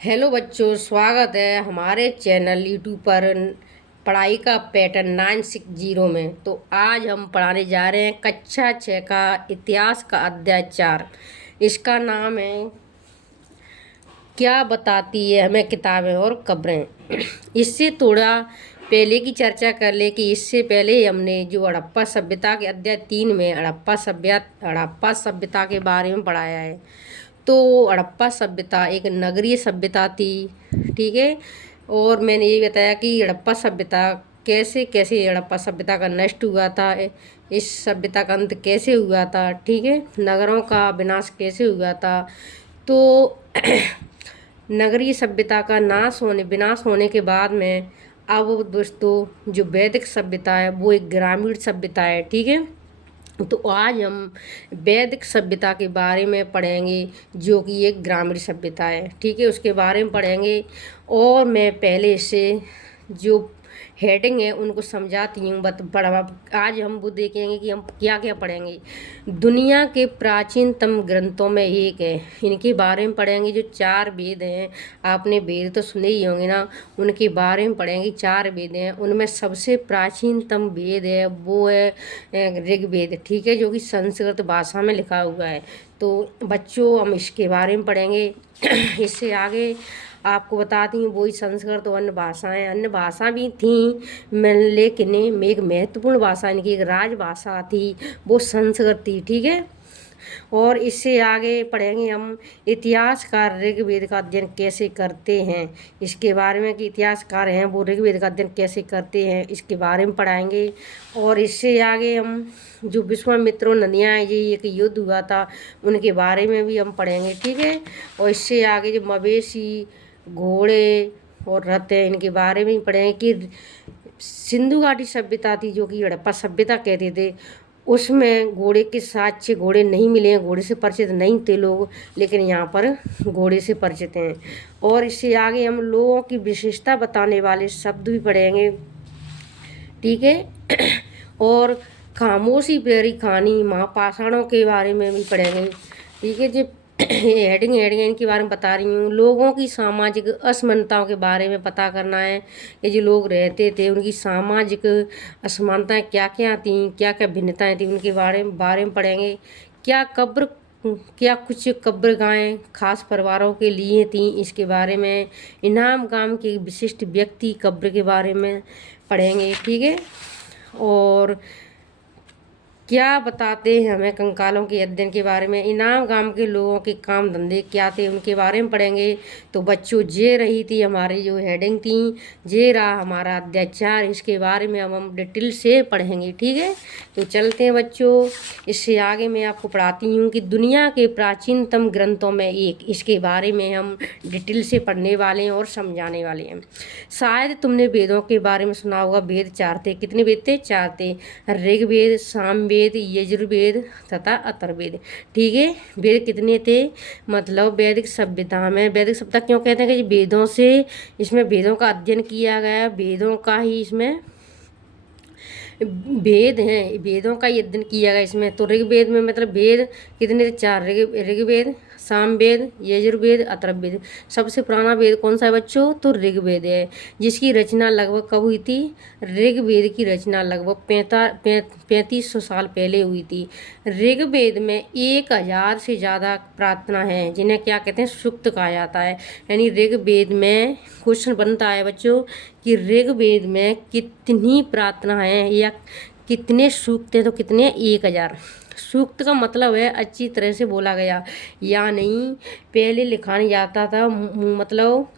Hello बच्चों, स्वागत है हमारे चैनल यूट्यूब पर पढ़ाई का पैटर्न 960 में। तो आज हम पढ़ाने जा रहे हैं कक्षा 6 का इतिहास का अध्याय 4। इसका नाम है क्या बताती है हमें किताबें और खबरें। इससे थोड़ा पहले की चर्चा कर ले कि इससे पहले हमने जो हड़प्पा सभ्यता के अध्याय 3 में हड़प्पा सभ्यता के बारे में पढ़ाया है। तो हड़प्पा सभ्यता एक नगरीय सभ्यता थी, ठीक है। और मैंने ये बताया कि हड़प्पा सभ्यता कैसे कैसे हड़प्पा सभ्यता का नष्ट हुआ था, इस सभ्यता का अंत कैसे हुआ था, ठीक है। नगरों का विनाश कैसे हुआ था। तो नगरीय सभ्यता का विनाश होने के बाद में अब दोस्तों जो वैदिक सभ्यता है वो एक ग्रामीण सभ्यता है, ठीक है। तो आज हम वैदिक सभ्यता के बारे में पढ़ेंगे जो कि एक ग्रामीण सभ्यता है, ठीक है। उसके बारे में पढ़ेंगे और मैं पहले से जो हेडिंग है उनको समझाती हूँ। आज हम वो देखेंगे कि हम क्या क्या पढ़ेंगे। दुनिया के प्राचीनतम ग्रंथों में एक है, इनके बारे में पढ़ेंगे। जो 4 वेद हैं, आपने वेद तो सुने ही होंगे ना, उनके बारे में पढ़ेंगे। 4 वेद हैं, उनमें सबसे प्राचीनतम वेद है वो है ऋग्वेद, ठीक है, जो कि संस्कृत भाषा में लिखा हुआ है। तो बच्चों हम इसके बारे में पढ़ेंगे। इससे आगे आपको बताती हूँ वही संस्कृत और अन्य भाषा भी थी, लेकिन एक महत्वपूर्ण भाषा इनकी एक राजभाषा थी, वो संस्कृत थी, ठीक है। और इससे आगे पढ़ेंगे हम इतिहासकार ऋग्वेद का अध्ययन कैसे करते हैं, इसके बारे में कि इतिहासकार हैं वो ऋग्वेद का अध्ययन कैसे करते हैं, इसके बारे में पढ़ाएंगे। और इससे आगे हम जो विश्वामित्र और नदियाँ ये एक युद्ध हुआ था उनके बारे में भी हम पढ़ेंगे, ठीक है। और इससे आगे जो मवेशी, घोड़े और रथ है इनके बारे में ही पढ़ेंगे कि सिंधु घाटी सभ्यता थी जो कि हड़प्पा सभ्यता कहते थे, उसमें घोड़े के साथ 6 घोड़े नहीं मिले हैं, घोड़े से परिचित नहीं थे लोग, लेकिन यहाँ पर घोड़े से परिचित हैं। और इससे आगे हम लोगों की विशेषता बताने वाले शब्द भी पढ़ेंगे, ठीक है। और खामोशी प्यारी कहानी महापाषाणों के बारे में भी पढ़ेंगे, ठीक है। जो हेडिंग इनके बारे में बता रही हूँ। लोगों की सामाजिक असमानताओं के बारे में पता करना है कि जो लोग रहते थे उनकी सामाजिक असमानताएं क्या क्या थीं, क्या क्या भिन्नताएं थी, उनके बारे में पढ़ेंगे। क्या कुछ कब्रगाहें खास परिवारों के लिए थीं, इसके बारे में। इनाम गांव के विशिष्ट व्यक्ति कब्र के बारे में पढ़ेंगे, ठीक है। और क्या बताते हैं हमें कंकालों के अध्ययन के बारे में। इनाम गांव के लोगों के काम धंधे क्या थे उनके बारे में पढ़ेंगे। तो बच्चों ये रही थी हमारी जो हेडिंग थी, ये रहा हमारा अध्याय 4। इसके बारे में हम डिटेल से पढ़ेंगे, ठीक है। तो चलते हैं बच्चों। इससे आगे मैं आपको पढ़ाती हूँ कि दुनिया के प्राचीनतम ग्रंथों में एक, इसके बारे में हम डिटेल से पढ़ने वाले हैं और समझाने वाले हैं। शायद तुमने वेदों के बारे में सुना होगा। वेद 4 थे। कितने वेद थे? 4 थे। ऋग्वेद, सामवेद, यजुर्वेद तथा अथर्ववेद, ठीक है। वेद कितने थे? मतलब वैदिक सभ्यता में, वैदिक सभ्यता क्यों कहते हैं कि वेदों से, इसमें वेदों का अध्ययन किया गया, वेदों का ही इसमें वेद हैं, वेदों का ही अध्ययन किया गया इसमें। तो ऋग्वेद में मतलब वेद कितने थे? 4। ऋग्वेद, सामवेद, यजुर्वेद, अथर्ववेद। सबसे पुराना वेद कौन सा है बच्चों? तो ऋग्वेद है, जिसकी रचना लगभग कब हुई थी? ऋग्वेद की रचना लगभग 3500 साल पहले हुई थी। ऋग्वेद में 1000 से ज़्यादा प्रार्थना है, जिन्हें क्या कहते हैं? सूक्त कहा जाता है। यानी ऋग्वेद में क्वेश्चन बनता है बच्चों कि ऋग्वेद में कितनी प्रार्थना है या कितने सूक्त हैं? तो कितने? 1000। सूक्त का मतलब है अच्छी तरह से बोला गया, या नहीं पहले लिखा नहीं जाता था, मतलब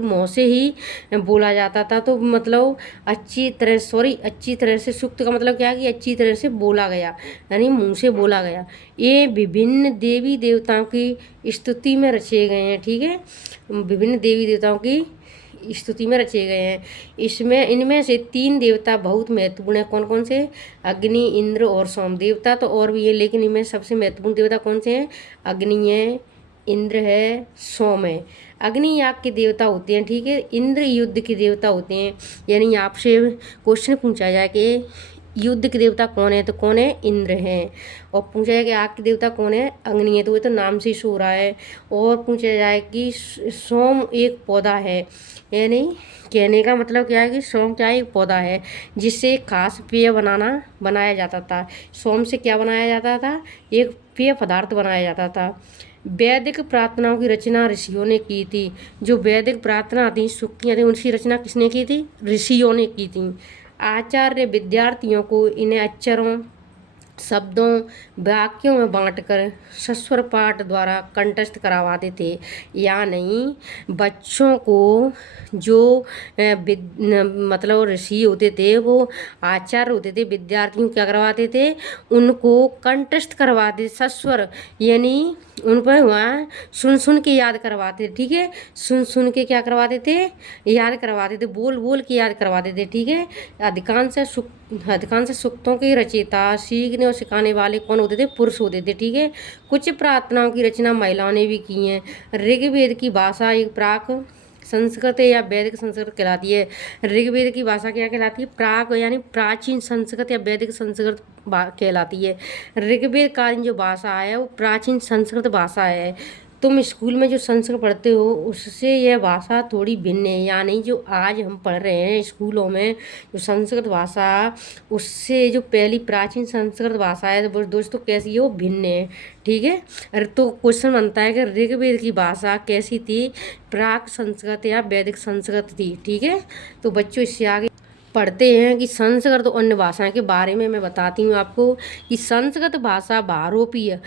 मुँह से ही बोला जाता था। तो मतलब अच्छी तरह से, सूक्त का मतलब क्या है कि अच्छी तरह से बोला गया, यानी मुँह से बोला गया। ये विभिन्न देवी देवताओं की स्तुति में रचे गए हैं, ठीक है। विभिन्न देवी देवताओं की स्तुति में रचे गए हैं। इनमें से 3 देवता बहुत महत्वपूर्ण है। कौन कौन से? अग्नि, इंद्र और सोम। देवता तो और भी है, लेकिन इनमें सबसे महत्वपूर्ण देवता कौन से हैं? अग्नि है, इंद्र है, सोम है। अग्नि याग के देवता होते हैं, ठीक है। इंद्र युद्ध के देवता होते हैं। यानी आपसे क्वेश्चन पूछा जाए कि युद्ध के देवता कौन है, तो कौन है, इंद्र हैं। और पूछा जाए कि आग के देवता कौन है, अग्नि है, तो ये तो नाम से ही सो रहा है। और पूछा जाए कि सोम एक पौधा है, यानी कहने का मतलब क्या है कि सोम क्या है, एक पौधा है जिससे खास पेय बनाया जाता था। सोम से क्या बनाया जाता था, एक पेय पदार्थ बनाया जाता था। वैदिक प्रार्थनाओं की रचना ऋषियों ने की थी। जो वैदिक प्रार्थना थी, सूक्तियाँ थी, उनकी रचना किसने की थी, ऋषियों ने की थी। आचार्य विद्यार्थियों को इन्हें अक्षरों, शब्दों, वाक्यों में बांटकर सस्वर पाठ द्वारा कंठस्थ करवाते थे। या नहीं, बच्चों को जो मतलब ऋषि होते थे, वो आचार्य होते थे, विद्यार्थियों क्या करवाते थे, उनको कंठस्थ करवाते, सस्वर यानी उन पर वहाँ सुन सुन के याद करवाते थे। ठीक है, सुन सुन के क्या करवाते थे, याद करवाते थे, बोल बोल के याद करवाते थे। ठीक है, अधिकांश सूक्तों के रचयिता, सीखने और सिखाने वाले कौन होते थे, पुरुष होते थे। ठीक है, कुछ प्रार्थनाओं की रचना महिलाओं ने भी की है। ऋग्वेद की भाषा एक प्राक संस्कृत या वैदिक संस्कृत कहलाती है। ऋग्वेद की भाषा क्या कहलाती है, प्राक यानी प्राचीन संस्कृत या वैदिक संस्कृत कहलाती है। ऋग्वेद कालीन जो भाषा है वो प्राचीन संस्कृत भाषा है। तुम स्कूल में जो संस्कृत पढ़ते हो उससे यह भाषा थोड़ी भिन्न है, यानी जो आज हम पढ़ रहे हैं स्कूलों में जो संस्कृत भाषा, उससे जो पहली प्राचीन संस्कृत भाषा है तो दोस्तों कैसी है, वो भिन्न है। ठीक है, अरे तो क्वेश्चन बनता है कि ऋग्वेद की भाषा कैसी थी, प्राक संस्कृत या वैदिक संस्कृत थी। ठीक है, तो बच्चों इससे आगे पढ़ते हैं कि संस्कृत और अन्य भाषाएं के बारे में मैं बताती हूँ आपको कि संस्कृत भाषा भारोपीय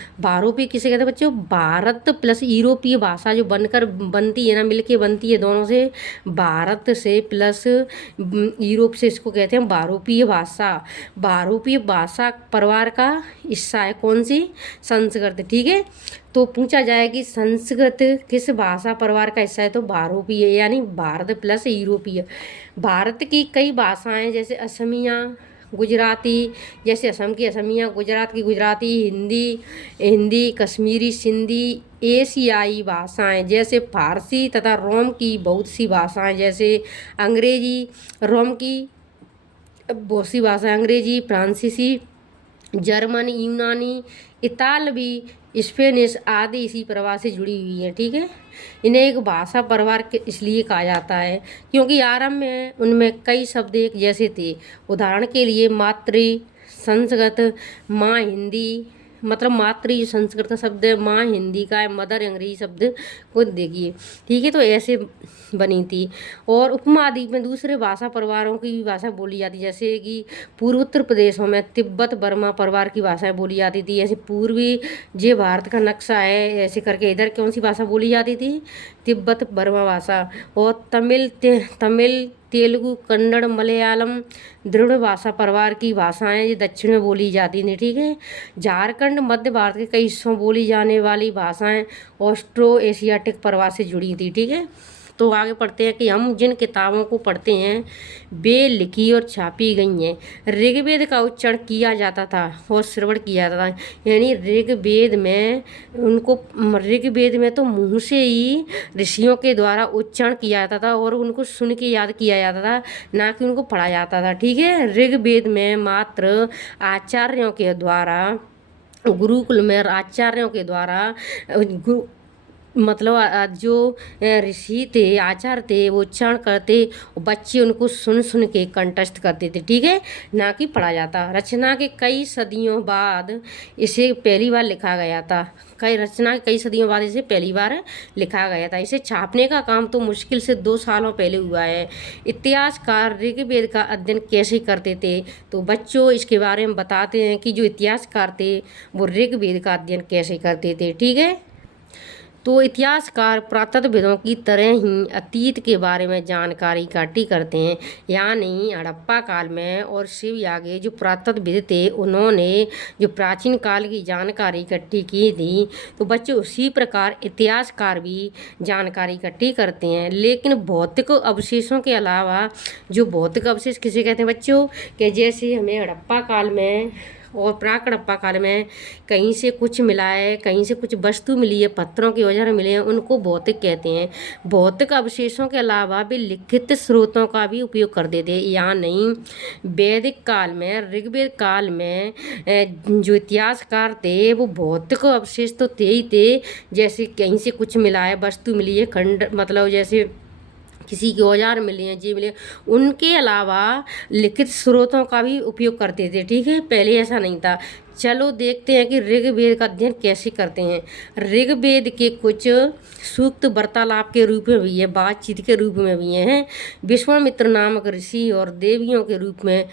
किसे कहते हैं बच्चों, भारत प्लस यूरोपीय भाषा जो बनती है ना, मिलके बनती है दोनों से, भारत से प्लस यूरोप से, इसको कहते हैं भारोपीय भाषा। भारोपीय भाषा परिवार का हिस्सा है कौन सी, संस्कृत। ठीक है, तो पूछा जाए कि संस्कृत किस भाषा परिवार का हिस्सा है, तो भारोपीय यानी भारत प्लस यूरोपीय। भारत की कई भाषाएं जैसे असमिया, गुजराती, जैसे असम की असमिया, गुजरात की गुजराती, हिंदी, कश्मीरी, सिंधी, एशियाई भाषाएं जैसे फारसी तथा रोम की बहुत सी भाषाएं जैसे अंग्रेजी, रोम की बहुत सी भाषाएं, अंग्रेजी, फ्रांसीसी, जर्मन, यूनानी, इतालवी, स्पेनिश आदि इसी परिवार से जुड़ी हुई हैं। ठीक है, इन्हें एक भाषा परिवार के इसलिए कहा जाता है क्योंकि आरंभ में उनमें कई शब्द एक जैसे थे। उदाहरण के लिए मातृ संस्कृत, माँ हिंदी, मतलब मातृ संस्कृत का शब्द है, माँ हिंदी का है, मदर अंग्रेजी शब्द को देखिए। ठीक है, तो ऐसे बनी थी। और उपमहाद्वीप में दूसरे भाषा परिवारों की भी भाषा बोली जाती, जैसे कि पूर्वोत्तर प्रदेशों में तिब्बत बर्मा परिवार की भाषाएं बोली जाती थी। ऐसे पूर्वी जो भारत का नक्शा है ऐसे करके इधर कौन सी भाषा बोली जाती थी, तिब्बत बर्मा भाषा। और तमिल, तेलुगु, कन्नड़, मलयालम दृढ़ भाषा परिवार की भाषाएं ये दक्षिण में बोली जाती थी। ठीक है, झारखंड मध्य भारत के कई हिस्सों में बोली जाने वाली भाषाएं ऑस्ट्रो एशियाटिक परिवार से जुड़ी थी। ठीक है, तो आगे पढ़ते हैं कि हम जिन किताबों को पढ़ते हैं वे लिखी और छापी गई हैं। ऋग्वेद का उच्चारण किया जाता था और श्रवण किया जाता था, यानी ऋग्वेद में तो मुँह से ही ऋषियों के द्वारा उच्चारण किया जाता था और उनको सुन के याद किया जाता था, ना कि उनको पढ़ा जाता था। ठीक है, ऋग्वेद में मात्र आचार्यों के द्वारा, गुरुकुल में आचार्यों के द्वारा मतलब जो ऋषि थे, आचार्य थे, वो उच्चारण करते, बच्चे उनको सुन सुन के कंठस्थ करते थे। ठीक है, ना कि पढ़ा जाता। रचना के कई सदियों बाद इसे पहली बार लिखा गया था। रचना के कई सदियों बाद इसे पहली बार लिखा गया था। इसे छापने का काम तो मुश्किल से 2 सालों पहले हुआ है। इतिहासकार ऋग्वेद का अध्ययन कैसे करते थे, तो बच्चों इसके बारे में बताते हैं कि जो इतिहासकार थे वो ऋग्वेद का अध्ययन कैसे करते थे। ठीक है, तो इतिहासकार पुरातत्वविदों की तरह ही अतीत के बारे में जानकारी इकट्ठी करते हैं, यानी हड़प्पा काल में और शिव आगे जो पुरातत्वविद थे उन्होंने जो प्राचीन काल की जानकारी इकट्ठी की थी, तो बच्चों उसी प्रकार इतिहासकार भी जानकारी इकट्ठी करते हैं। लेकिन भौतिक अवशेषों के अलावा, जो भौतिक अवशेष किसे कहते हैं बच्चों, कि जैसे हमें हड़प्पा काल में और प्राक हड़प्पा काल में कहीं से कुछ मिला है, कहीं से कुछ वस्तु मिली है, पत्थरों के औजार मिले हैं, उनको भौतिक कहते हैं। भौतिक अवशेषों के अलावा भी लिखित स्रोतों का भी उपयोग कर देते हैं। यहाँ नहीं, वैदिक काल में, ऋग्वेद काल में जो इतिहासकार थे वो भौतिक अवशेष तो थे ही थे, जैसे कहीं से कुछ मिला है, वस्तु मिली है, खंड मतलब जैसे किसी के औजार मिले हैं, जी मिले, उनके अलावा लिखित स्रोतों का भी उपयोग करते थे। ठीक है, पहले ऐसा नहीं था। चलो देखते हैं कि ऋग्वेद का अध्ययन कैसे करते हैं। ऋग्वेद के कुछ सूक्त वार्तालाप के रूप में भी है, बातचीत के रूप में भी हैं। विश्वामित्र नामक ऋषि और देवियों के रूप में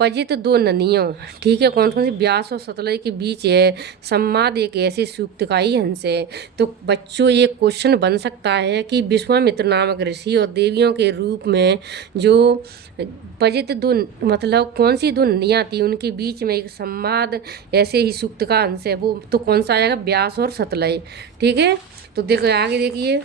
पजित दो नदियों, ठीक है, कौन कौन सी, ब्यास और सतलज के बीच है संवाद एक ऐसे सूक्त का ही अंश है। तो बच्चों ये क्वेश्चन बन सकता है कि विश्वामित्र नामक ऋषि और देवियों के रूप में जो पजित दो मतलब कौन सी दो नदियाँ थी, उनके बीच में एक संवाद ऐसे ही सूक्त का अंश है, वो तो कौन सा आएगा, ब्यास और सतलज। ठीक है, तो देखो आगे देखिए,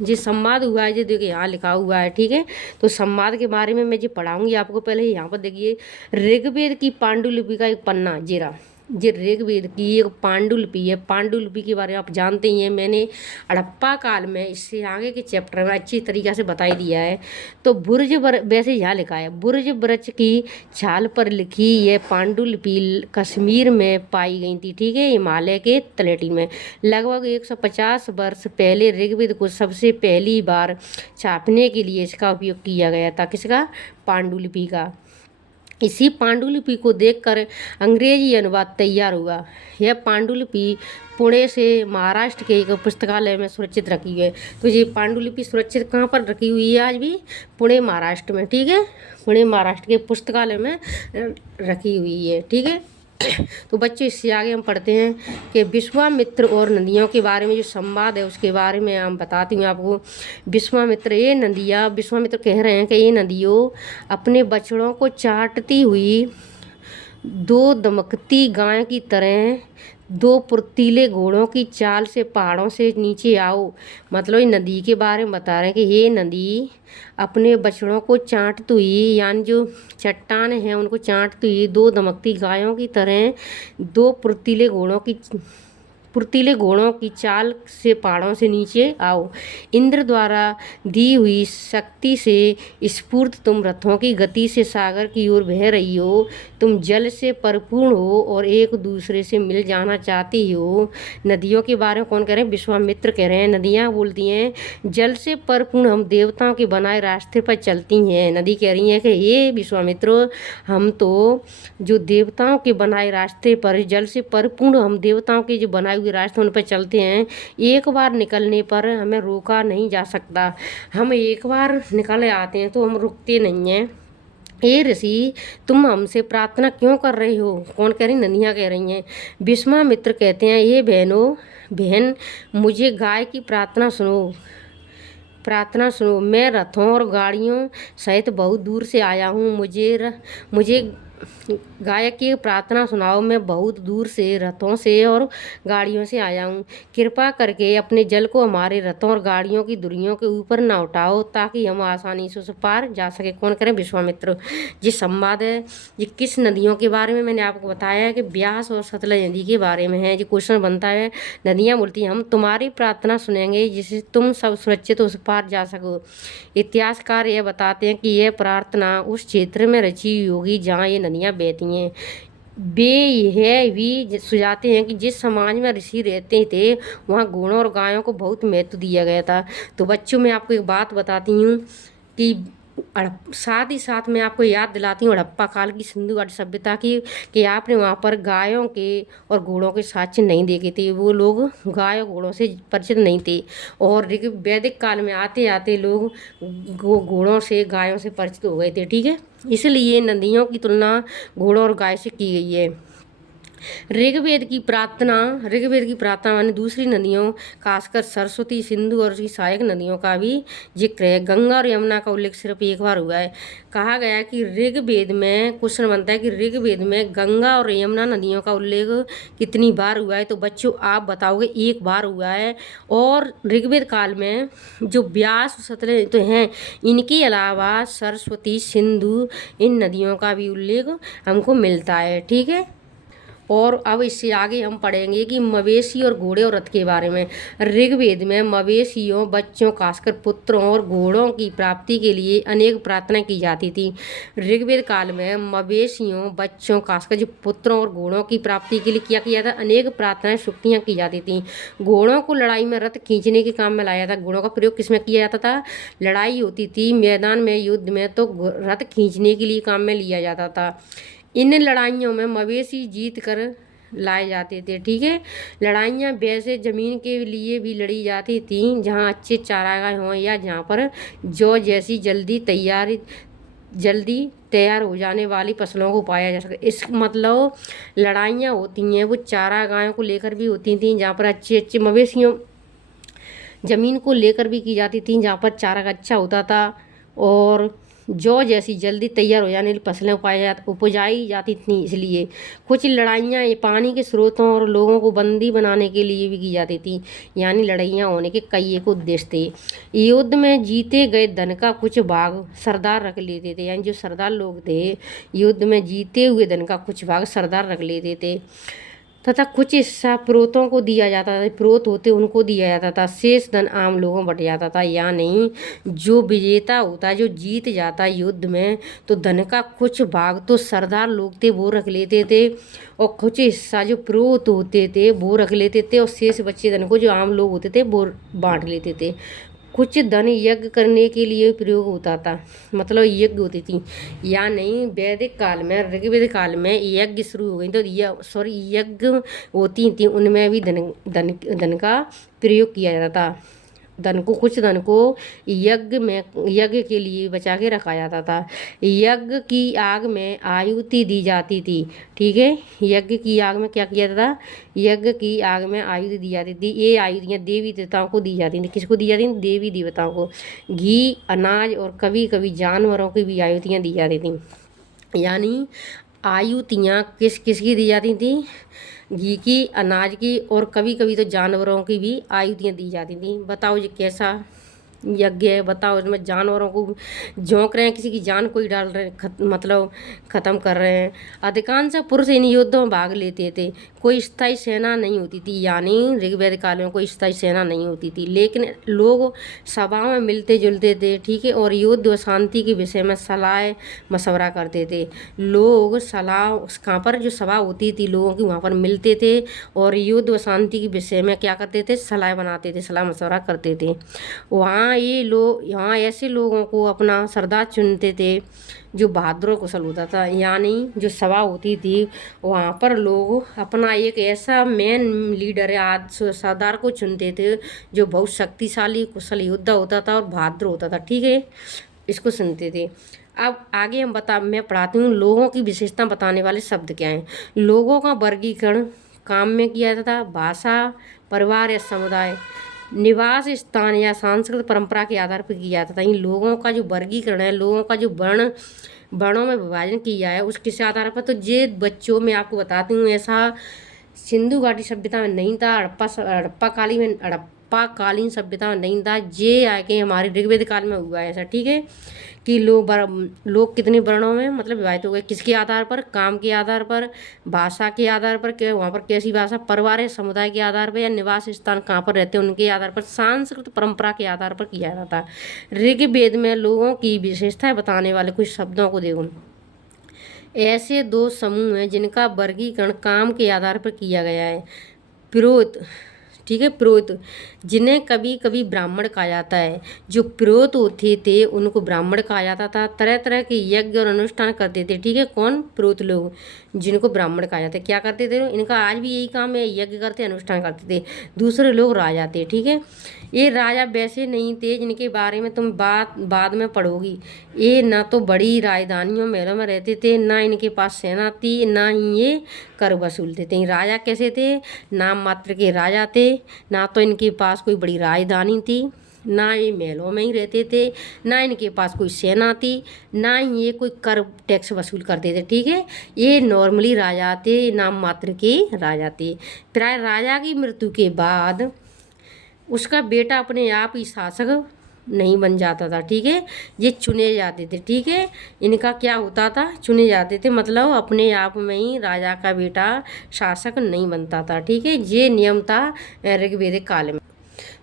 जी संवाद हुआ है, जो देखिए यहाँ लिखा हुआ है। ठीक है, तो संवाद के बारे में मैं जो पढ़ाऊंगी आपको, पहले यहाँ पर देखिए ऋग्वेद की पांडुलिपि का एक पन्ना, जीरा ये ऋग्वेद की एक पांडुलिपि है। पांडुलिपि के बारे में आप जानते ही हैं, मैंने हड़प्पा काल में इससे आगे के चैप्टर में अच्छी तरीक़ा से बता ही दिया है। तो वैसे यहाँ लिखा है, बुर्ज वृक्ष की छाल पर लिखी यह पांडुलिपि कश्मीर में पाई गई थी। ठीक है, हिमालय के तलहटी में लगभग 150 वर्ष पहले ऋग्वेद को सबसे पहली बार छापने के लिए इसका उपयोग किया गया था। किसका, पांडुलिपि का। इसी पांडुलिपि को देखकर अंग्रेजी अनुवाद तैयार हुआ। यह पांडुलिपि पुणे से महाराष्ट्र के एक पुस्तकालय में सुरक्षित रखी हुई है। तो ये पांडुलिपि सुरक्षित कहाँ पर रखी हुई है आज भी, पुणे महाराष्ट्र में। ठीक है, पुणे महाराष्ट्र के पुस्तकालय में रखी हुई है। ठीक है, तो बच्चों इससे आगे हम पढ़ते हैं कि विश्वामित्र और नदियों के बारे में जो संवाद है उसके बारे में हम बताती हूँ आपको। विश्वामित्र कह रहे हैं कि ये नदियों अपने बछड़ों को चाटती हुई दो दमकती गाय की तरह दो फुर्तीले घोड़ों की चाल से पहाड़ों से नीचे आओ। मतलब ये नदी के बारे में बता रहे हैं कि ये नदी अपने बछड़ों को चाटती हुई, यानी जो चट्टान हैं उनको चाटती हुई दो दमकती गायों की तरह दो फुर्तीले घोड़ों की चाल से पहाड़ों से नीचे आओ। इंद्र द्वारा दी हुई शक्ति से स्फूर्त तुम रथों की गति से सागर की ओर बह रही हो। तुम जल से परिपूर्ण हो और एक दूसरे से मिल जाना चाहती हो। नदियों के बारे में कौन कह रहे हैं, विश्वामित्र कह रहे हैं। नदियाँ बोलती हैं, जल से परिपूर्ण हम देवताओं के बनाए रास्ते पर चलती हैं। नदी कह रही है कि ये विश्वामित्र, हम तो जो देवताओं के बनाए रास्ते पर, जल से परिपूर्ण हम देवताओं के जो बनाए हुए रास्ते उन पर चलते हैं। एक बार निकलने पर हमें रोका नहीं जा सकता। हम एक बार निकल आते हैं तो हम रुकते नहीं हैं। ए ऋषि, तुम हमसे प्रार्थना क्यों कर रहे हो, कौन कह रही, नदियाँ कह रही हैं। विश्वामित्र कहते हैं, ये बहन मुझे गाय की प्रार्थना सुनो। मैं रथों और गाड़ियों सहित बहुत दूर से आया हूँ। मुझे गायक की प्रार्थना सुनाओ। मैं बहुत दूर से रथों से और गाड़ियों से आया हूँ। कृपा करके अपने जल को हमारे रथों और गाड़ियों की धुरियों के ऊपर न उठाओ ताकि हम आसानी से उस पार जा सके। कौन करें, विश्वामित्र। ये संवाद है, ये किस नदियों के बारे में मैंने आपको बताया है कि ब्यास और सतलज नदी के बारे में है। ये क्वेश्चन बनता है। नदियाँ बोलती हैं, हम तुम्हारी प्रार्थना सुनेंगे जिससे तुम सब सुरक्षित उस पार जा सको। इतिहासकार यह बताते हैं कि यह प्रार्थना उस क्षेत्र में रची होगी जहाँ ये नदियाँ बहती हैं। वे यह भी सुझाते हैं कि जिस समाज में ऋषि रहते थे वहाँ घोड़ों और गायों को बहुत महत्व दिया गया था। तो बच्चों, मैं आपको एक बात बताती हूँ कि साथ ही साथ मैं आपको याद दिलाती हूँ हड़प्पा काल की सिंधु घाटी सभ्यता की, कि आपने वहाँ पर गायों के और घोड़ों के साक्ष्य नहीं देखे थे। वो लोग गाय और घोड़ों से परिचित नहीं थे, और वैदिक काल में आते आते लोग घोड़ों से गायों से परिचित हो गए थे। ठीक है, इसलिए नदियों की तुलना घोड़ों और गाय से की गई है। ऋग्वेद की प्रार्थना माने दूसरी नदियों, खासकर सरस्वती, सिंधु और उसकी सहायक नदियों का भी जिक्र है। गंगा और यमुना का उल्लेख सिर्फ एक बार हुआ है। कहा गया कि ऋग्वेद में, क्वेश्चन बनता है कि ऋग्वेद में गंगा और यमुना नदियों का उल्लेख कितनी बार हुआ है। तो बच्चों आप बताओगे, एक बार हुआ है। और ऋग्वेद काल में जो ब्यास सतलज तो हैं, इनके अलावा सरस्वती, सिंधु, इन नदियों का भी उल्लेख हमको मिलता है। ठीक है, और अब इससे आगे हम पढ़ेंगे कि मवेशी और घोड़े और रथ के बारे में। ऋग्वेद में मवेशियों, बच्चों, खासकर पुत्रों और घोड़ों की प्राप्ति के लिए अनेक प्रार्थना की जाती थी। ऋग्वेद काल में मवेशियों, बच्चों, खासकर जो पुत्रों और घोड़ों की प्राप्ति के लिए क्या किया था, अनेक प्रार्थनाएं, शुक्तियाँ की जाती थी। घोड़ों को लड़ाई में रथ खींचने के काम में लाया था। घोड़ों का प्रयोग किस में किया जाता था, लड़ाई होती थी मैदान में, युद्ध में, तो रथ खींचने के लिए काम में लिया जाता था। इन लड़ाइयों में मवेशी जीत कर लाए जाते थे। ठीक है, लड़ाइयाँ वैसे ज़मीन के लिए भी लड़ी जाती थी जहाँ अच्छे चारागाह हों या जहाँ पर जौ जैसी जल्दी तैयार हो जाने वाली फसलों को पाया जा सके। इस मतलब लड़ाइयाँ होती हैं वो चारागाहों को लेकर भी होती थी, जहाँ पर अच्छे अच्छे मवेशियों, ज़मीन को लेकर भी की जाती थी जहाँ पर चारा अच्छा होता था, और जौ जैसी जल्दी तैयार हो जाने वाली फसलें उपजाई जाती थी। इसलिए कुछ लड़ाइयाँ ये पानी के स्रोतों और लोगों को बंदी बनाने के लिए भी की जाती थी। यानी लड़ाइयाँ होने के कई एक उद्देश्य थे। युद्ध में जीते गए धन का कुछ भाग सरदार रख लेते थे। यानी जो सरदार लोग थे, युद्ध में जीते हुए धन का कुछ भाग सरदार रख लेते थे, तथा कुछ हिस्सा प्रोतों को दिया जाता था। प्रोत होते उनको दिया जाता था। शेष धन आम लोगों बट जाता था। या नहीं, जो विजेता होता, जो जीत जाता युद्ध में, तो धन का कुछ भाग तो सरदार लोग थे वो रख लेते थे, और कुछ हिस्सा जो प्रोत होते थे वो रख लेते थे, और शेष बचे धन को जो आम लोग होते थे वो बांट लेते थे। कुछ धन यज्ञ करने के लिए प्रयोग होता था, मतलब यज्ञ होती थी। या नहीं, वैदिक काल में, ऋग्वेद काल में यज्ञ शुरू हो गई, तो यज्ञ होती थी, उनमें भी धन का प्रयोग किया जाता था। कुछ धन को यज्ञ के लिए बचा के रखा जाता था। यज्ञ की आग में आहुति दी जाती थी। ठीक है, यज्ञ की आग में क्या किया जाता था, यज्ञ की आग में आहुति दी जाती थी। ये आहुतियाँ देवी देवताओं को दी जाती थी। किसको दी जाती थी, देवी देवताओं को। घी, अनाज और कभी कभी जानवरों की भी आहुतियाँ दी जाती थी। यानी आहुतियाँ किस किस की दी जाती थी, घी की, अनाज की, और कभी कभी तो जानवरों की भी आहुतियाँ दी जाती थी। बताओ ये कैसा यज्ञ है, बताओ इसमें जानवरों को झोंक रहे हैं, किसी की जान कोई डाल रहे हैं, मतलब ख़त्म कर रहे हैं। अधिकांश पुरुष इन युद्धों में भाग लेते थे। कोई स्थायी सेना नहीं होती थी। यानी ऋग्वेद काल में कोई स्थायी सेना नहीं होती थी, लेकिन लोग सभाओं में मिलते जुलते थे। ठीक है, और युद्ध व शांति के विषय में सलाह मशवरा करते थे। लोग सलाह, कहाँ पर जो सभा होती थी लोगों की, वहाँ पर मिलते थे और युद्ध व शांति के विषय में क्या करते थे, सलाह बनाते थे, सलाह मशवरा करते थे। यहाँ ऐसे लोगों को अपना सरदार चुनते थे जो बहादुर और कुशल होता था। यानी जो सभा होती थी वहाँ पर लोग अपना एक ऐसा मेन लीडर या सरदार को चुनते थे जो बहुत शक्तिशाली, कुशल योद्धा होता था और बहादुर होता था। ठीक है, इसको सुनते थे। अब आगे मैं पढ़ाती हूँ लोगों की विशेषता बताने वाले शब्द क्या हैं। लोगों का वर्गीकरण काम में किया जाता था। भाषा, परिवार या समुदाय, निवास स्थान या सांस्कृतिक परंपरा के आधार पर किया जाता था। इन लोगों का जो वर्गीकरण है, लोगों का जो वर्णों में विभाजन किया है, उसके आधार पर, तो ये बच्चों में आपको बताती हूँ, ऐसा सिंधु घाटी सभ्यता में नहीं था, हड़प्पा कालीन सभ्यता में नहीं था। ये आके हमारे ऋग्वेद काल में हुआ है ऐसा। ठीक है, कि लोग कितने वर्णों में मतलब विभाजित हो गए, किसके आधार पर, काम के आधार पर, भाषा के आधार पर, कि वहाँ पर कैसी भाषा, परिवार या समुदाय के आधार पर, या निवास स्थान कहाँ पर रहते हैं उनके आधार पर, सांस्कृतिक परंपरा के आधार पर किया जाता है। ऋग्वेद में लोगों की विशेषताएं बताने वाले कुछ शब्दों को देखो। ऐसे दो समूह हैं जिनका वर्गीकरण काम के आधार पर किया गया है। पुरोहित, ठीक है, पुरोहित, जिन्हें कभी कभी ब्राह्मण कहा जाता है। जो पुरोहित होते थे उनको ब्राह्मण कहा जाता था। तरह तरह के यज्ञ और अनुष्ठान करते थे। ठीक है, कौन, पुरोहित लोग, जिनको ब्राह्मण कहा जाता है। क्या करते थे, इनका आज भी यही काम है, यज्ञ करते, अनुष्ठान करते थे। दूसरे लोग राजा थे। ठीक है, ये राजा वैसे नहीं थे जिनके बारे में तुम बाद में पढ़ोगी। ये ना तो बड़ी राजधानियों महलों में रहते थे, ना इनके पास सेना थी, ना ही ये कर वसूलते थे। राजा कैसे थे, नाम मात्र के राजा थे, ना तो इनके पास कोई बड़ी राजधानी थी, ना ये महलों में ही रहते थे, ना इनके पास कोई सेना थी, ना ही ये कोई कर टैक्स वसूल करते थे। ठीक है, ये नॉर्मली राजा थे, नाम मात्र के राजा थे। प्राय राजा की मृत्यु के बाद उसका बेटा अपने आप ही शासक नहीं बन जाता था, ठीक है। ये चुने जाते थे, ठीक है। इनका क्या होता था, चुने जाते थे, मतलब अपने आप में ही राजा का बेटा शासक नहीं बनता था, ठीक है। ये नियम था ऋग्वेदिक काल में।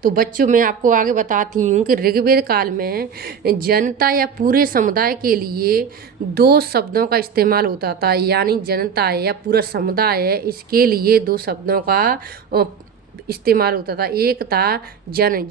तो बच्चों मैं आपको आगे बताती हूँ कि ऋग्वेद काल में जनता या पूरे समुदाय के लिए दो शब्दों का इस्तेमाल होता था, यानी जनता है या पूरा समुदाय है, इसके लिए दो शब्दों का इस्तेमाल होता था। एक था जन,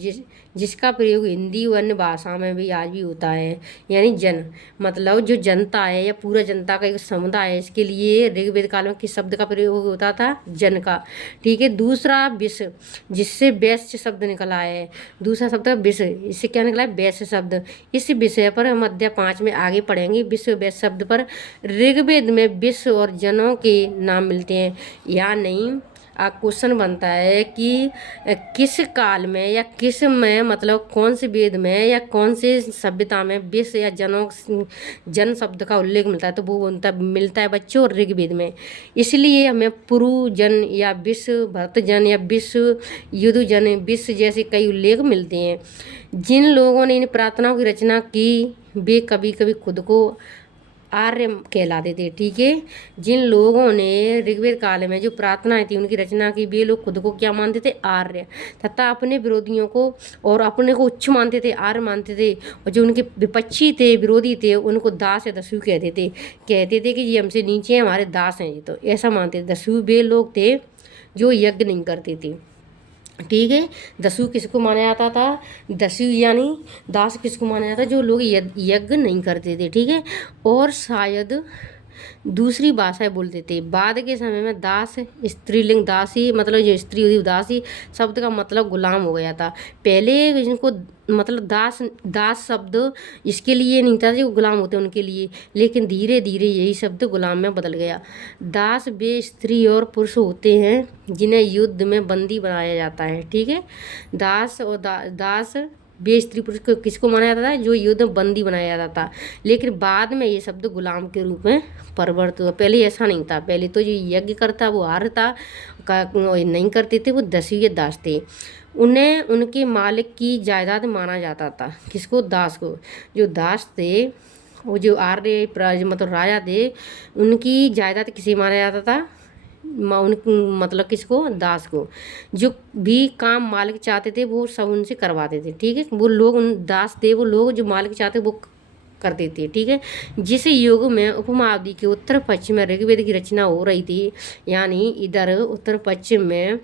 जिसका प्रयोग हिंदी व अन्य भाषा में भी आज भी होता है, यानी जन मतलब जो जनता है या पूरा जनता का एक समुदाय है, इसके लिए ऋग्वेद काल में किस शब्द का प्रयोग होता था, जन का, ठीक है। दूसरा विश्व, जिससे वैश्य शब्द निकला है, दूसरा शब्द विश्व, इससे क्या निकला है, वैश्य शब्द। इस विषय पर हम अध्याय 5 में आगे पढ़ेंगे। विश्व वैश्य शब्द पर ऋग्वेद में विश्व और जनों के नाम मिलते हैं या नहीं। क्वेश्चन बनता है कि किस काल में या किस में, मतलब कौन से वेद में या कौन से सभ्यता में विश्व या जन शब्द का उल्लेख मिलता है, तो वो मिलता है बच्चों ऋग्वेद में। इसलिए हमें पुरु जन या विश्व भरत जन या विश्व युद्ध जन, विश्व जैसे कई उल्लेख मिलते हैं। जिन लोगों ने इन प्रार्थनाओं की रचना की वे कभी कभी खुद को आर्य कहलाते थे, ठीक है। जिन लोगों ने ऋग्वेद काल में जो प्रार्थनाएं थी उनकी रचना की, वे लोग खुद को क्या मानते थे, आर्य, तथा अपने विरोधियों को और अपने को उच्च मानते थे, आर्य मानते थे, और जो उनके विपक्षी थे, विरोधी थे, उनको दास या दस्यु कहते थे कि ये हमसे नीचे हैं, हमारे दास हैं ये, तो ऐसा मानते थे। दस्यु वे लोग थे जो यज्ञ नहीं करते थे, ठीक है। दस्यु किसको माना जाता था, दस्यु यानी दास किसको माना जाता, जो लोग यज्ञ नहीं करते थे, ठीक है। और शायद दूसरी भाषाएं बोलते थे। बाद के समय में दास स्त्रीलिंग दासी, मतलब जो स्त्री होती दासी शब्द का मतलब गुलाम हो गया था। पहले इनको मतलब दास शब्द इसके लिए नहीं था जो गुलाम होते उनके लिए, लेकिन धीरे धीरे यही शब्द गुलाम में बदल गया। दास वे स्त्री और पुरुष होते हैं जिन्हें युद्ध में बंदी बनाया जाता है, ठीक है। दास और दास वे स्त्री पुरुष को किसको माना जाता था, जो युद्ध में बंदी बनाया जाता था। लेकिन बाद में ये शब्द गुलाम के रूप में परिवर्तित हुआ। पहले ऐसा नहीं था, पहले तो जो यज्ञ करता वो आर्य था, नहीं करते थे वो दस्यु या दास थे। उन्हें उनके मालिक की जायदाद माना जाता था, किसको, दास को। जो दास थे वो जो आर्य मतलब राजा थे, उनकी जायदाद किसे माना जाता था, उन मतलब किसको, दास को। जो भी काम मालिक चाहते थे वो सब उनसे करवाते थे, ठीक है। वो लोग उन दास थे, वो लोग जो मालिक चाहते वो करते थे, ठीक है। जिस युग में उपमहाद्वीप के उत्तर पश्चिम में ऋग्वेद की रचना हो रही थी, यानी इधर उत्तर पश्चिम में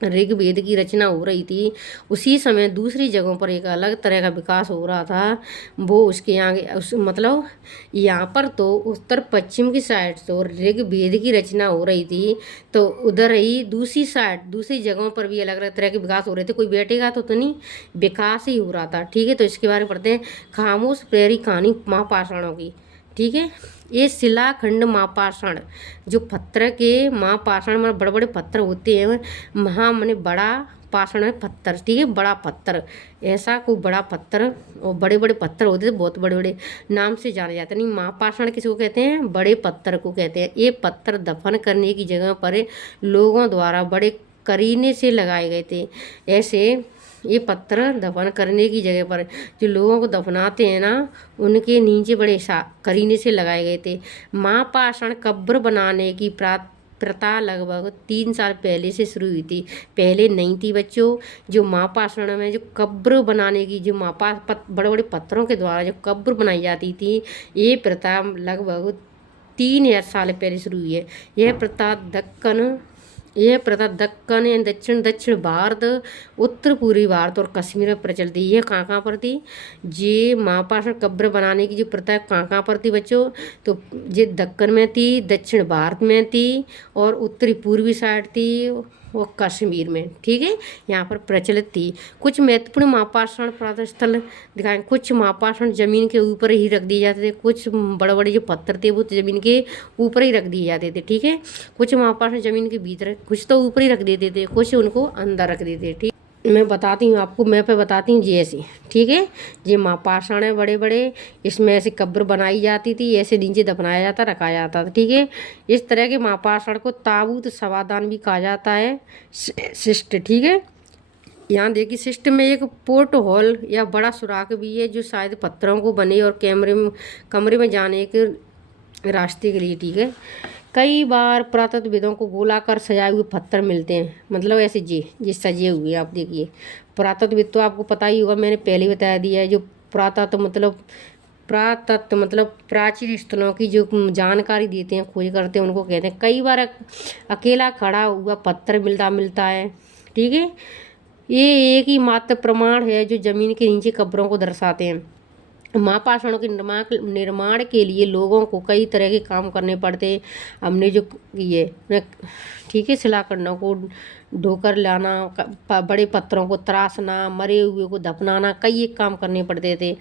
ऋग्वेद की रचना हो रही थी, उसी समय दूसरी जगहों पर एक अलग तरह का विकास हो रहा था। वो उसके आगे मतलब यहाँ पर तो उत्तर पश्चिम की साइड तो ऋग्वेद की रचना हो रही थी, तो उधर ही दूसरी साइड दूसरी जगहों पर भी अलग अलग तरह के विकास हो रहे थे। कोई बैठेगा तो नहीं, विकास ही हो रहा था, ठीक है। तो इसके बारे में पढ़ते हैं। खामोश प्रेरी कहानी महापाषाणों की, ठीक है। ये शिलाखंड महापाषाण, जो पत्थर के महापाषाण में बड़े बड़े पत्थर होते हैं, महा माने बड़ा, पाषाण है पत्थर, ठीक है, बड़ा पत्थर। ऐसा कोई बड़ा पत्थर और बड़े बड़े पत्थर होते थे, बहुत बड़े बड़े नाम से जाने जाते नहीं। महापाषाण किसको कहते हैं, बड़े पत्थर को कहते हैं। ये पत्थर दफन करने की जगह पर लोगों द्वारा बड़े करीने से लगाए गए थे। ऐसे ये पत्थर दफन करने की जगह पर जो लोगों को दफनाते हैं ना, उनके नीचे बड़े करीने से लगाए गए थे। महापाषाण कब्र बनाने की प्रथा लगभग 3 साल पहले से शुरू हुई थी, पहले नहीं थी बच्चों। जो महापाषाण में जो कब्र बनाने की, जो बड़े बड़े पत्थरों के द्वारा जो कब्र बनाई जाती थी, ये प्रथा लगभग 3000 साल पहले शुरू हुई है। यह प्रथा दक्कन या दक्षिण भारत, उत्तर पूर्वी भारत और कश्मीर में प्रचलित थी। यह कहाँ पर थी, ये महापाषाण कब्र बनाने की जो प्रथा कहाँ पर थी बच्चों, तो ये दक्कन में थी, दक्षिण भारत में थी और उत्तरी पूर्वी साइड थी वो कश्मीर में, ठीक है, यहाँ पर प्रचलित थी। कुछ महत्वपूर्ण महापाषाण प्रार्थना स्थल दिखाएं। कुछ महापाषाण जमीन के ऊपर ही रख दिए जाते थे, कुछ बड़े बड़े जो पत्थर थे वो जमीन के ऊपर ही रख दिए जाते थे, ठीक है। कुछ महापाषाण जमीन के भीतर, कुछ तो ऊपर ही रख देते थे, कुछ उनको अंदर रख देते, ठीक। मैं बताती हूँ आपको, मैं पे बताती हूँ जी ऐसी, ठीक है। ये महापाषाण है बड़े बड़े, इसमें ऐसे कब्र बनाई जाती थी, ऐसे नीचे दफनाया जाता, रखा जाता था, ठीक है। इस तरह के महापाषाण को ताबूत सवादान भी कहा जाता है, शिष्ट, ठीक है। यहाँ देखिए सिस्टम में एक पोर्ट होल या बड़ा सुराख भी है जो शायद पत्थरों को बने और कमरे में जाने के रास्ते के लिए, ठीक है। कई बार पुरातत्वविदों को गोलाकार सजाए हुए पत्थर मिलते हैं, मतलब ऐसे जी सजे हुए। आप देखिए पुरातत्वविद तो आपको पता ही होगा, मैंने पहले ही बता दिया है। जो पुरातत्व मतलब प्राचीन स्थलों की जो जानकारी देते हैं, खोज करते हैं, उनको कहते हैं। कई बार अकेला खड़ा हुआ पत्थर मिलता है, ठीक है। ये एक ही मात्र प्रमाण है जो जमीन के नीचे कब्रों को दर्शाते हैं। महापाषाणों के निर्माण के लिए लोगों को कई तरह के काम करने पड़ते हैं। हमने जो ये ठीक है, शिलाखंडों को ढोकर लाना, बड़े पत्थरों को तराशना, मरे हुए को दफनाना, कई एक काम करने पड़ते थे।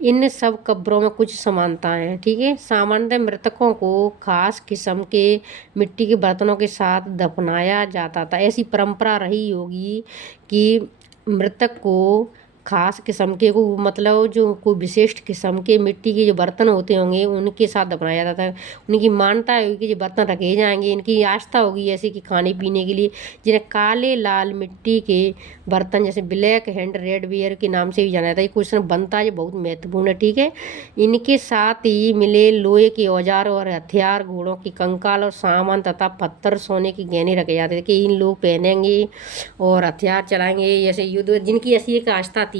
इन सब कब्रों में कुछ समानता है, ठीक है। सामान्यतः मृतकों को खास किस्म के मिट्टी के बर्तनों के साथ दफनाया जाता था। ऐसी परंपरा रही होगी कि मृतक को खास किस्म के को मतलब जो कोई विशिष्ट किस्म के मिट्टी के जो बर्तन होते होंगे उनके साथ दफनाया जाता है। उनकी मान्यता होगी कि जो बर्तन रखे जाएंगे, इनकी आस्था होगी ऐसे कि खाने पीने के लिए, जिन्हें काले लाल मिट्टी के बर्तन जैसे ब्लैक हैंड रेडवेयर के नाम से भी जाना जाता है। ये क्वेश्चन बनता है, ये बहुत महत्वपूर्ण है, ठीक है। इनके साथ ही मिले लोहे के औजार और हथियार, घोड़ों की कंकाल और सामान तथा पत्थर, सोने के गहने रखे जाते थे कि इन लोग पहनेंगे और हथियार चलाएंगे। जैसे युद्ध जिनकी ऐसी एक आस्था थी,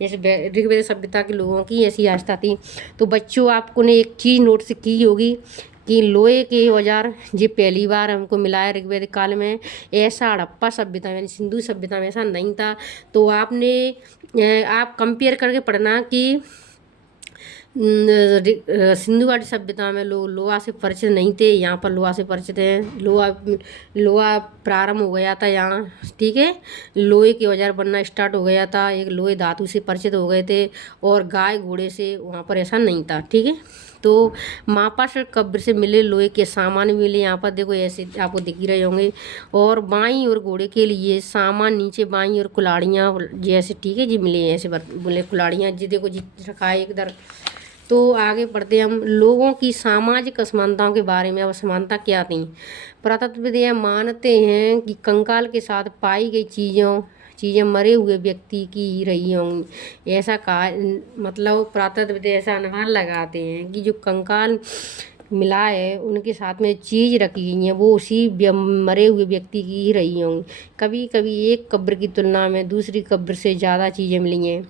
जैसे ऋग्वेद सभ्यता के लोगों की ऐसी आस्था थी। तो बच्चों आपको ने एक चीज़ नोट से की होगी कि लोहे के औजार ये पहली बार हमको मिला है ऋग्वेद काल में। ऐसा हड़प्पा सभ्यता में, सिंधु सभ्यता में ऐसा नहीं था। तो आपने आप कंपेयर करके पढ़ना कि सिंधु घाटी सभ्यता में लोग लोहा से परिचित नहीं थे, यहाँ पर लोहा से परिचित हैं। लोहा प्रारंभ हो गया था यहाँ, ठीक है। लोहे के औजार बनना स्टार्ट हो गया था, एक लोहे धातु से परिचित हो गए थे, और गाय घोड़े से वहाँ पर ऐसा नहीं था, ठीक है। तो महापाषाण कब्र से मिले लोहे के सामान मिले, यहाँ पर देखो ऐसे आपको दिख ही रहे होंगे। और बाई और घोड़े के लिए सामान नीचे बाई और कुल्हाड़ियाँ जैसे, ठीक है जी, मिले ऐसे बोले कुल्हाड़ियाँ जी, देखो जी रखा है इधर। तो आगे बढ़ते हम लोगों की सामाजिक असमानताओं के बारे में। अब असमानता क्या थी? पुरातत्वविद यह मानते हैं कि कंकाल के साथ पाई गई चीज़ें मरे हुए व्यक्ति की ही रही होंगी। ऐसा कहा, मतलब पुरातत्वविद ऐसा अनुमान लगाते हैं कि जो कंकाल मिला है उनके साथ में चीज़ रखी गई है वो उसी मरे हुए व्यक्ति की ही रही होंगी। कभी कभी एक कब्र की तुलना में दूसरी कब्र से ज़्यादा चीज़ें मिली हैं,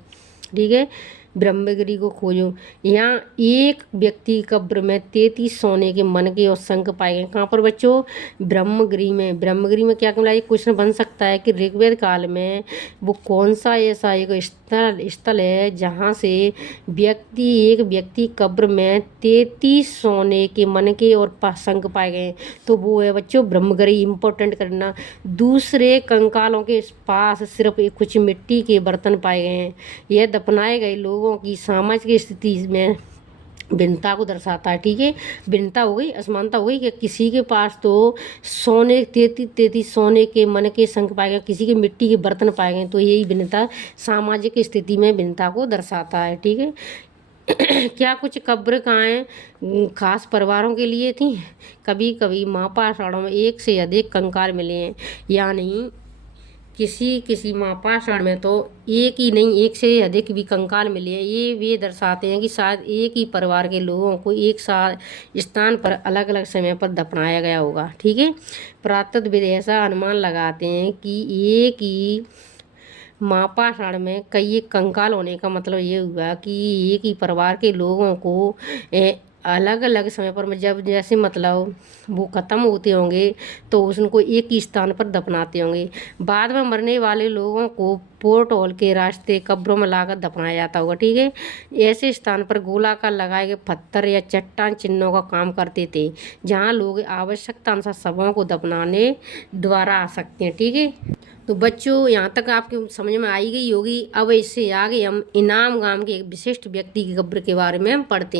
ठीक है। ब्रह्मगिरी को खोजो, यहाँ एक व्यक्ति की कब्र में 33 सोने के मनके और शंख पाए गए। कहाँ पर बच्चों? ब्रह्मगिरी में। ब्रह्मगिरी में क्या मिला? ये क्वेश्चन बन सकता है कि ऋग्वेद काल में वो कौन सा ऐसा एक स्थल है जहाँ से एक व्यक्ति कब्र में 33 सोने के मनके और शंख पाए गए। तो वो है बच्चों ब्रह्मगिरी। इंपॉर्टेंट करना। दूसरे कंकालों के पास सिर्फ कुछ मिट्टी के बर्तन पाए गए हैं। यह दफनाए गए लोगों की सामाजिक स्थिति में भिन्नता को दर्शाता है, ठीक है। भिन्नता हो गई, असमानता हो गई कि किसी के पास तो सोने 33 सोने के मन के शंख पाए गए, किसी के मिट्टी के बर्तन पाए गए। तो यही भिन्नता सामाजिक स्थिति में भिन्नता को दर्शाता है, ठीक है। क्या कुछ कब्र कहाँ खास परिवारों के लिए थी? कभी कभी महापाषाणों में एक से अधिक कंकाल मिले हैं, यानी किसी महापाषाण में तो एक ही नहीं, एक से अधिक भी कंकाल मिले हैं। ये वे दर्शाते हैं कि शायद एक ही परिवार के लोगों को एक साथ स्थान पर अलग अलग समय पर दफनाया गया होगा, ठीक है। पुरातत्वविद ऐसा अनुमान लगाते हैं कि एक ही महापाषाण में कई एक कंकाल होने का मतलब ये हुआ कि एक ही परिवार के लोगों को अलग अलग समय पर जब जैसे मतलब वो ख़त्म होते होंगे तो उनको एक ही स्थान पर दफनाते होंगे। बाद में मरने वाले लोगों को पोर्ट होल के रास्ते कब्रों में लाकर दफनाया जाता होगा, ठीक है। ऐसे स्थान पर गोलाकार लगाए गए पत्थर या चट्टान चिन्हों का काम करते थे जहाँ लोग आवश्यकता अनुसार शवों को दफनाने द्वारा आ सकते हैं, ठीक है। तो बच्चों यहाँ तक आपके समझ में आई गई होगी। अब इससे आगे हम इनाम गांव के एक विशिष्ट व्यक्ति की कब्र के बारे में हम पढ़ते हैं।